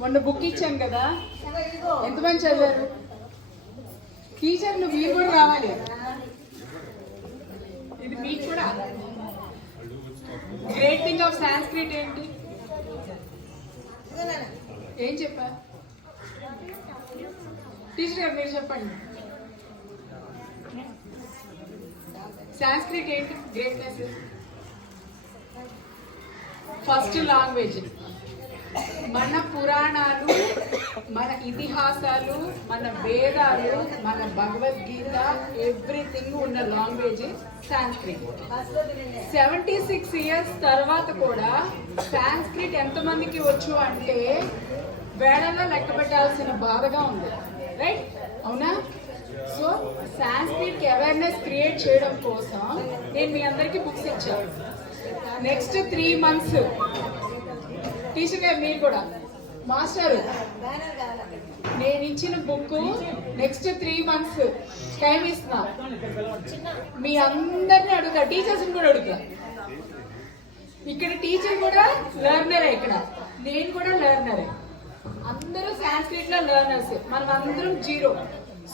మొన్న బుక్ ఇచ్చాను కదా, ఎంతమంది చదివారు? టీచర్లు మీరు కూడా రావాలి. ఇది మీకు కూడా. గ్రేట్ థింగ్ ఆఫ్ సాంస్క్రిట్ ఏంటి? ఏం చెప్పా? టీచర్ గారు మీరు చెప్పండి. సాంస్క్రిట్ ఏంటి గ్రేట్నెస్? First language. మన పురాణాలు, మన ఇతిహాసాలు, మన వేదాలు, మన భగవద్గీత, ఎవ్రీథింగ్ ఉన్న లాంగ్వేజ్ సాంస్క్రిట్. 76 years తర్వాత కూడా సాంస్క్రిట్ ఎంతమందికి వచ్చు అంటే వేళల్లో లెక్క పెట్టాల్సిన బాధగా ఉంది. రైట్? అవునా? సో సాంస్క్రిట్ కి అవేర్నెస్ క్రియేట్ చేయడం కోసం నేను మీ అందరికీ బుక్స్ ఇచ్చాను. నెక్స్ట్ 3 months టీచర్ గారు మీరు కూడా మాస్టర్ నేను ఇచ్చిన బుక్ నెక్స్ట్ 3 months టైం ఇస్తున్నా. మీ అందరిని అడుగుతా, టీచర్స్ కూడా అడుగుతా. ఇక్కడ టీచర్ కూడా లెర్నరే, ఇక్కడ నేను కూడా లెర్నరే. అందరూ సాంస్క్రిట్ లో లెర్నర్స్, మనం అందరం 0.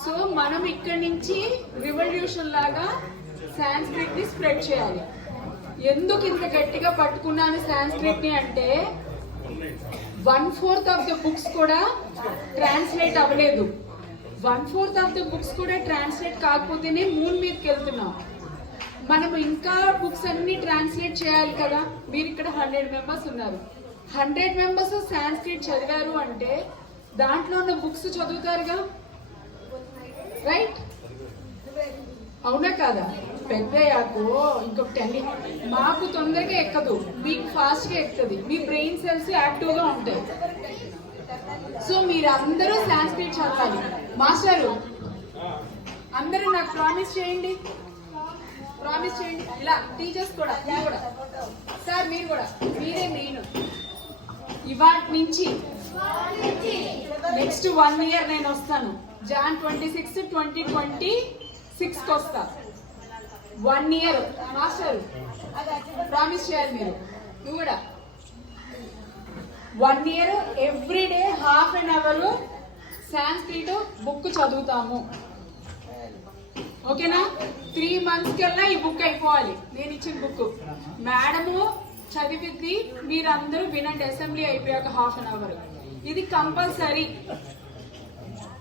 సో మనం ఇక్కడి నుంచి రివల్యూషన్ లాగా సాంస్క్రిట్ ని స్ప్రెడ్ చేయాలి. ఎందుకు ఇంత గట్టిగా పట్టుకున్నాను సాంస్క్రిట్ ని అంటే 1/4 ఆఫ్ ద బుక్స్ కూడా ట్రాన్స్లేట్ అవ్వలేదు. 1/4 ఆఫ్ ద బుక్స్ కూడా ట్రాన్స్లేట్ కాకపోతేనే మూన్ మీదకి వెళ్తున్నాం. మనం ఇంకా బుక్స్ అన్ని ట్రాన్స్లేట్ చేయాలి కదా. మీరు ఇక్కడ 100 members ఉన్నారు. 100 members సాంస్క్రిట్ చదివారు అంటే దాంట్లో ఉన్న బుక్స్ చదువుతారుగా. రైట్? అవునా కాదా? పెద్దయ్యాకో ఇంకొక 10 మాకు తొందరగా ఎక్కదు, మీకు ఫాస్ట్ గా ఎక్కుతుంది. మీ బ్రెయిన్ సెల్స్ యాక్టివ్ గా ఉంటాయి. సో మీరందరూ సాంస్క్రిట్ చదవాలి. మాస్టరు అందరూ నాకు ప్రామిస్ చేయండి, ప్రామిస్ చేయండి. ఇలా టీచర్స్ కూడా, మీరు కూడా సార్, మీరు కూడా, మీరే మెయిన్. ఇవాటి నుంచి నెక్స్ట్ 1 year నేను వస్తాను. Jan 26, 2026 వస్తా. 1 year మాస్టర్ ప్రామిస్ చేయాలి మీరు. నువ్వు కూడా 1 year everyday ½ an hour Sanskrit book చదువుతాము. ఓకేనా? 3 months కల్లా ఈ బుక్ అయిపోవాలి. నేను ఇచ్చిన బుక్ మేడము చదివిద్ది, మీరందరూ వినండి. అసెంబ్లీ అయిపోయాక ½ an hour. ఇది కంపల్సరీ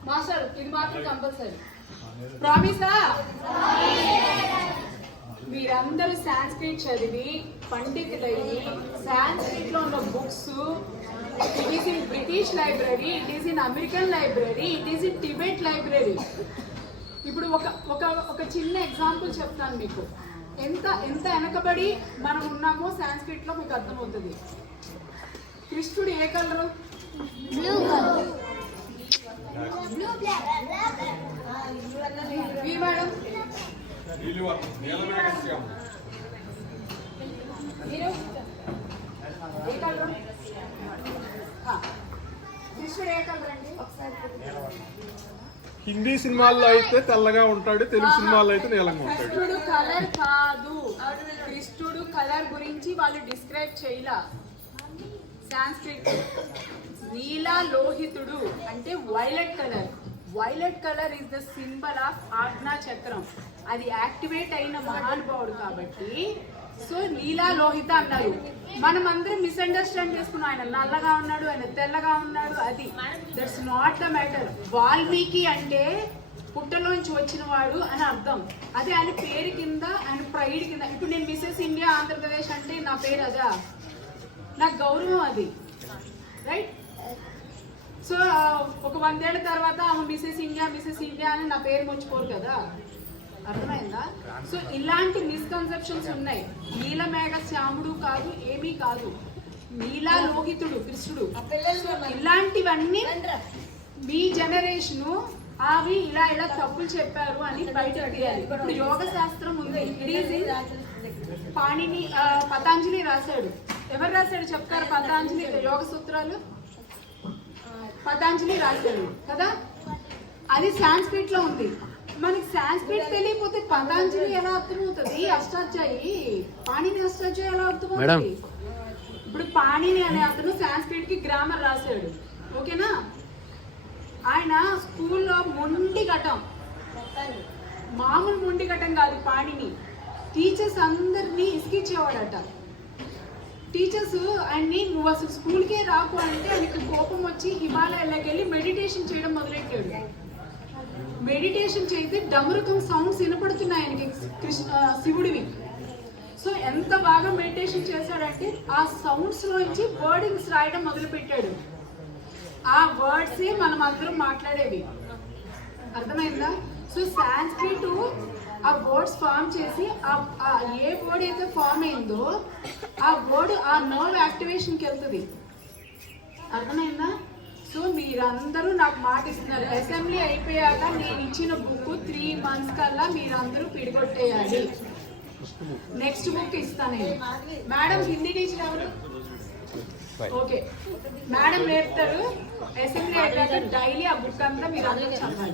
మాస్టర్, ఇది మాత్రం కంపల్సరీ. ప్రామిసా? మీరందరూ సాంస్క్రిట్ చదివి పండితులయ్యి సాంస్క్రిట్ లో ఉన్న books, it is in British library, it is in American library, it is in Tibet library. ఇప్పుడు ఒక చిన్న ఎగ్జాంపుల్ చెప్తాను మీకు. ఎంత వెనకబడి మనం ఉన్నామో సాంస్క్రిట్ లో మీకు అర్థమవుతుంది. కృష్ణుడు ఏ కలరు? బ్లూ. మేడం మీరు ఏ కలరు? కృష్ణుడు ఏ కలర్ అండి? హిందీ సినిమాల్లో అయితే తెల్లగా ఉంటాడు, తెలుగు సినిమాల్లో అయితే నీలంగా ఉంటాడు. కృష్ణుడు కలర్ కాదు. కృష్ణుడు కలర్ గురించి వాళ్ళు డిస్క్రైబ్ చేయలా సాంస్క్రిట్. నీలా లోహితుడు అంటే violet colour. Violet colour is the symbol of Ajna చక్రం. అది యాక్టివేట్ అయిన మహానుభావుడు కాబట్టి సో నీలా లోహిత అన్నారు. మనం అందరం మిస్అండర్స్టాండ్ చేసుకున్నాం. ఆయన నల్లగా ఉన్నాడు, ఆయన తెల్లగా ఉన్నాడు. అది that's not the matter. Valmiki అంటే పుట్టలోంచి వచ్చిన వాడు అని అర్థం. అదే ఆయన పేరు కింద, ఆయన ప్రైడ్ కింద. ఇప్పుడు నేను మిసెస్ ఇండియా ఆంధ్రప్రదేశ్ అంటే నా పేరు అదా, నాకు గౌరవం అది. రైట్? సో ఒక 100 ఏళ్ల తర్వాత ఆమె మిసెస్ ఇండియా అని నా పేరు ముంచుకోరు కదా. అర్థమైందా? సో ఇలాంటి మిస్కన్సెప్షన్స్ ఉన్నాయి. నీలమేఘ శ్యాముడు కాదు, ఏమీ కాదు, నీలా లోహితుడు కృష్ణుడు. ఇలాంటివన్నీ మీ జనరేషను అవి ఇలా తప్పులు చెప్పారు అని బయట అడిగారు. ఇప్పుడు యోగ శాస్త్రం ఉంది. పాణిని పతాంజలి రాశాడు. ఎవరు రాశాడు చెప్తారు? పతాంజలి యోగ సూత్రాలు పతాంజలి రాశాడు కదా. అది సాంస్క్రిట్ లో ఉంది. మనకి సాంస్క్రిట్ తెలియకపోతే పతాంజలి ఎలా అర్థమవుతుంది? అష్టాధ్యాయి పాణిని అష్టాధ్యాయి ఎలా అర్థమవుతుంది? ఇప్పుడు పాణిని అనే అతను సాంస్క్రిట్ కి గ్రామర్ రాశాడు. ఓకేనా? ఆయన స్కూల్లో మొండి ఘటం, మామూలు మొండి ఘటం కాదు పాణిని. టీచర్స్ అందరినీ ఇసుకిచ్చేవాడట. టీచర్స్ ఆయన్ని నువ్వు అసలు స్కూల్కే రాకు అంటే ఆయనకి కోపం వచ్చి హిమాలయాలకు వెళ్ళి మెడిటేషన్ చేయడం మొదలెట్టాడు. మెడిటేషన్ చేస్తే డమరుకం సౌండ్స్ వినపడుతున్నాయి ఆయనకి శివుడివి. సో ఎంత బాగా మెడిటేషన్ చేశాడంటే ఆ సౌండ్స్ నుంచి వర్డింగ్స్ రాయడం మొదలు పెట్టాడు. ఆ వర్డ్సే మనం అందరం మాట్లాడేవి. అర్థమైందా? సో సాంస్క్రిట్ ఆ వర్డ్స్ ఫామ్ చేసి ఏ వర్డ్ అయితే ఫామ్ అయిందో ఆ వర్డ్ ఆ నర్వ్ యాక్టివేషన్కి వెళ్తుంది. అర్థమైందా? సో మీరందరూ నాకు మాట ఇస్తున్నారు, అసెంబ్లీ అయిపోయాక నేను ఇచ్చిన బుక్ 3 months కల్లా మీరందరూ పిడగొట్టేయాలి. నెక్స్ట్ బుక్ ఇస్తాను నేను. మేడం హిందీ టీచర్ ఎవరు? ఓకే, మేడం నేర్పుతారు. అసెంబ్లీ అయిపోయాక డైలీ ఆ బుక్ అంతా మీరు అందరూ చదవాలి.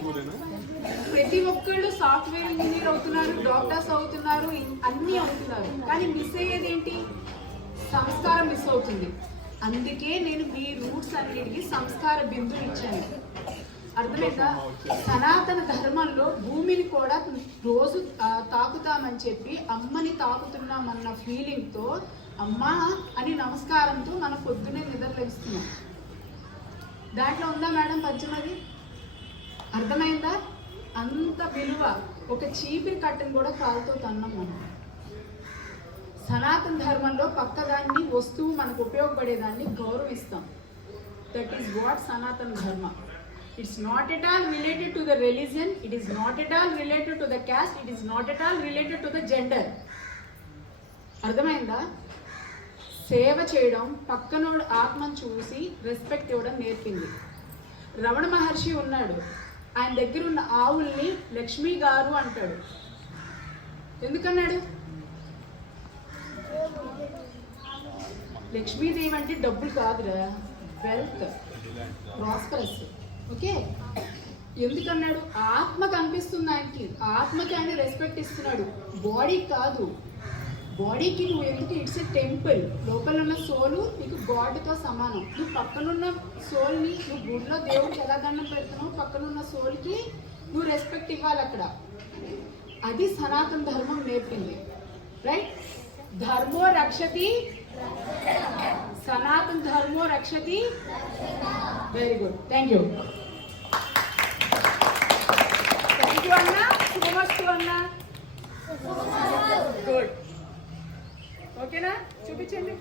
ప్రతి ఒక్కళ్ళు సాఫ్ట్వేర్ ఇంజనీర్ అవుతున్నారు, డాక్టర్స్ అవుతున్నారు, అన్నీ అవుతున్నారు. కానీ మిస్ అయ్యేది ఏంటి? సంస్కారం మిస్ అవుతుంది. అందుకే నేను మీ రూట్స్ అన్నిటికీ సంస్కార బిందువు ఇచ్చాను. అర్థమైందా? సనాతన ధర్మంలో భూమిని కూడా రోజు తాకుతామని చెప్పి అమ్మని తాకుతున్నామన్న ఫీలింగ్తో అమ్మా అని నమస్కారంతో మనం పొద్దున్నే నిద్రలేస్తున్నాం. దాంట్లో ఉందా మేడం పద్యమది? అర్థమైందా? అంత విలువ. ఒక చీపిరి కట్టను కూడా కాలుతో తన్నాం మనం. సనాతన ధర్మంలో పక్కదాన్ని వస్తువు మనకు ఉపయోగపడేదాన్ని గౌరవిస్తాం. దట్ ఈస్ వాట్ సనాతన ధర్మ. It's not at all related to the religion, it is not at all related to the cast, it is not at all related to the gender. అర్థమైందా? సేవ చేయడం, పక్కనోడు ఆత్మను చూసి రెస్పెక్ట్ ఇవ్వడం నేర్పింది. రమణ మహర్షి ఉన్నాడు, ఆయన దగ్గర ఉన్న ఆవుల్ని లక్ష్మీ గారు అంటాడు. ఎందుకన్నాడు? లక్ష్మీదేవి అంటే డబ్బులు కాదురా, వెల్త్, ప్రాస్పరస్. ఓకే, ఎందుకన్నాడు? ఆత్మ కనిపిస్తుంది ఆయనకి, ఆత్మకి ఆయన రెస్పెక్ట్ ఇస్తున్నాడు, బాడీ కాదు. బాడీకి నువ్వు ఎందుకు? It's a temple. లోపల ఉన్న సోలు నీకు గాడ్తో సమానం. నువ్వు పక్కనున్న సోల్ని, నువ్వు గుడిలో దేవుడికి ఎలా దండం పెడుతున్నావు, పక్కనున్న సోల్కి నువ్వు రెస్పెక్ట్ ఇవ్వాలి అక్కడ. అది సనాతన ధర్మం నేర్పింది. రైట్? ధర్మో రక్షతి, సనాతన ధర్మో రక్షతి. Very good, thank you. Thank you అన్నా. శుభమస్తు అన్నా. గుడ్. ఓకేనా? చూపించండి.